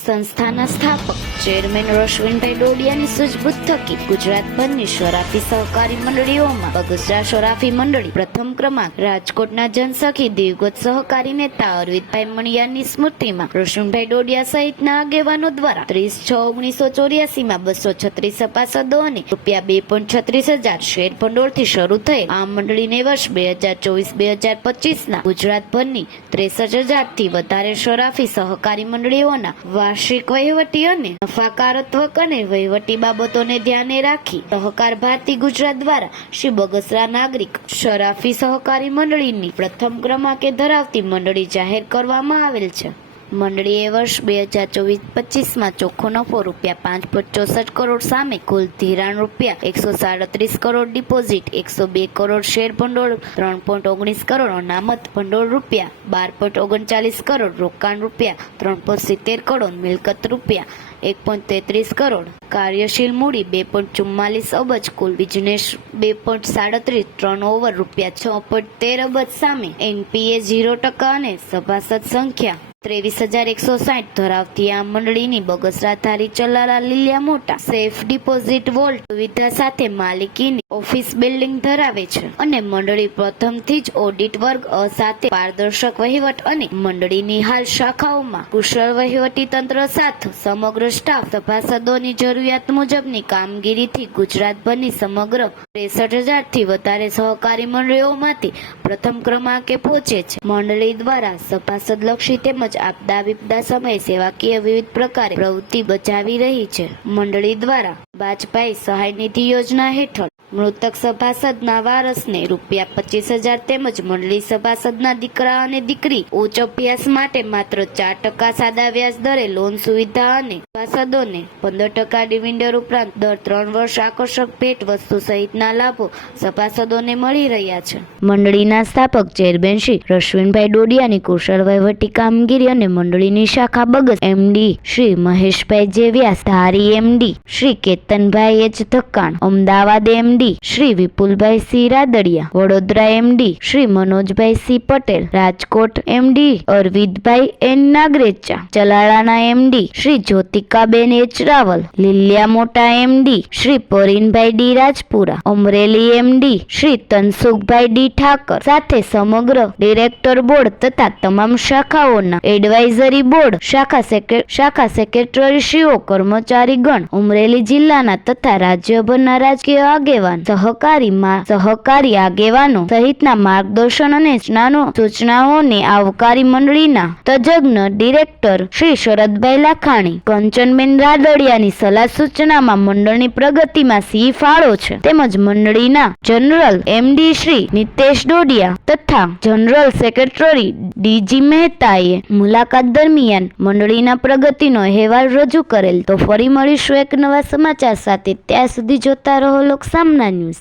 સંસ્થાના સ્થાપક ચેરમેન રશ્વિનભાઈ ડોડિયાની સૂઝબૂછ થકી ગુજરાતભરની શરાફી સહકારી મંડળીઓમાં બગસરા શરાફી મંડળી પ્રથમ ક્રમાંક, રાજકોટના જનસખી દિવગોત સહકારી નેતા અરવિંદભાઈ મણિયારની સ્મૃતિમાં રશ્વિનભાઈ ડોડિયા સહિતના આગેવાનો દ્વારા 30/6/1984 236 સભાસદો અને ₹2.36 શેર ભંડોળથી શરૂ થયેલ આ મંડળીને વર્ષ 2024-2025 ગુજરાતભરની 63,000થી વધારે શરાફી સહકારી મંડળીઓના વાર્ષિક વહીવટી અને નફાકારત્મક અને વહીવટી બાબતોને ધ્યાને રાખી સહકાર ભારતી ગુજરાત દ્વારા શ્રી બગસરા નાગરિક શરાફી સહકારી મંડળીની પ્રથમ ક્રમાંકે ધરાવતી મંડળી જાહેર કરવામાં આવેલ છે. મંડળીએ વર્ષ 2024-25 ચોખ્ખો નફો ₹5.64 કરોડ સામે કુલ ધિરાણ ₹137 કરોડ, ડિપોઝિટ 102 કરોડ, શેર ભંડોળ 3.19 કરોડ, અનામત ભંડોળ ₹12.39 કરોડ, રોકાણ ₹3.70 કરોડ, મિલકત ₹1.33 કરોડ, કાર્યશીલ મૂડી 2.44 અબજ, કુલ બિઝનેસ 2.37, ટર્નઓવર ₹6.13 અબજ સામે એનપીએ 0% અને સભાસદ સંખ્યા 23,160 ધરાવતી આ મંડળીની બગસરા ધારી ચલાલા લીલિયા મોટા સેફ ડિપોઝિટ વોલ્ટ સુવિધા સાથે માલિકીની ઓફિસ બિલ્ડિંગ ધરાવે છે અને મંડળી પ્રથમથી જ ઓડિટ વર્ગ સાથે પારદર્શક વહીવટ અને મંડળીની હાલ શાખાઓમાં કુશળ વહીવટી તંત્ર સાથે સમગ્ર સ્ટાફ સભાસદોની જરૂરિયાત મુજબની કામગીરીથી ગુજરાતભરની સમગ્ર 63,000થી વધારે સહકારી મંડળીઓમાંથી પ્રથમ ક્રમાંકે પહોંચે છે. મંડળી દ્વારા સભાસદ લક્ષી તેમજ આપદા વિપદા સમયે સેવાકીય વિવિધ પ્રકારે પ્રવૃત્તિ બજાવી રહી છે. મંડળી દ્વારા વાજપાઈ સહાય નિધિ યોજના હેઠળ મૃતક સભાસદના વારસને ₹25,000 તેમજ મંડળી સભાસદના દીકરા અને દીકરી ઉચ્ચ અભ્યાસ માટે માત્ર 4% સાદા વ્યાજ દરે લોન સુવિધા અને સભાસદોને 15% ડિવિડન્ડ ઉપરાંત દર 3 વર્ષ આકર્ષક ભેટ વસ્તુ સહિતના લાભો સભાસદોને મળી રહ્યા છે. મંડળીના સ્થાપક ચેરમેન શ્રી રશ્વિનભાઈ ડોડિયાની કુશળ વહીવટી કામગીરી અને મંડળીની શાખા bugs MD Shri Maheshbhai J Vyas, Dhari MD Shri Ketanbhai H Dhakkan, Ahmedabad MD Shri Vipulbhai C Radadiya, Vadodara MD Shri Manojbhai C Patel, Rajkot MD Arvindbhai N Nagrecha, ચલાળાના MD Shri Jyotikaben H Raval, Liliya Mota MD Shri Parinbhai D Rajpura, Amreli MD Shri Tansukhbhai D Thakar સાથે સમગ્ર ડિરેક્ટર બોર્ડ તથા તમામ શાખાઓના એડવાઇઝરી બોર્ડ, શાખા સેક્રેટરીશ્રીઓ, કર્મચારીગણ, અમરેલી જિલ્લાના તથા રાજ્યભરના રાજકીય આગેવાન, સહકારી આગેવાનો સહિતના માર્ગદર્શન અને સૂચનાઓને આવકારી મંડળીના તજજ્ઞ ડિરેક્ટર શ્રી શરદભાઈ લાખાણી, કંચનબેન રાદડિયાની સલાહ સૂચનામાં મંડળની પ્રગતિમાં સિંહ ફાળો છે તેમજ મંડળીના જનરલ એમડી શ્રી નિતેશ ડોડિયા તથા જનરલ સેક્રેટરી ડીજી મહેતાએ મુલાકાત દરમિયાન મંડળીના પ્રગતિનો અહેવાલ રજૂ કરેલ. તો ફરી મળીશું એક નવા સમાચાર સાથે. ત્યાં સુધી જોતા રહો લોકસામના ન્યૂઝ.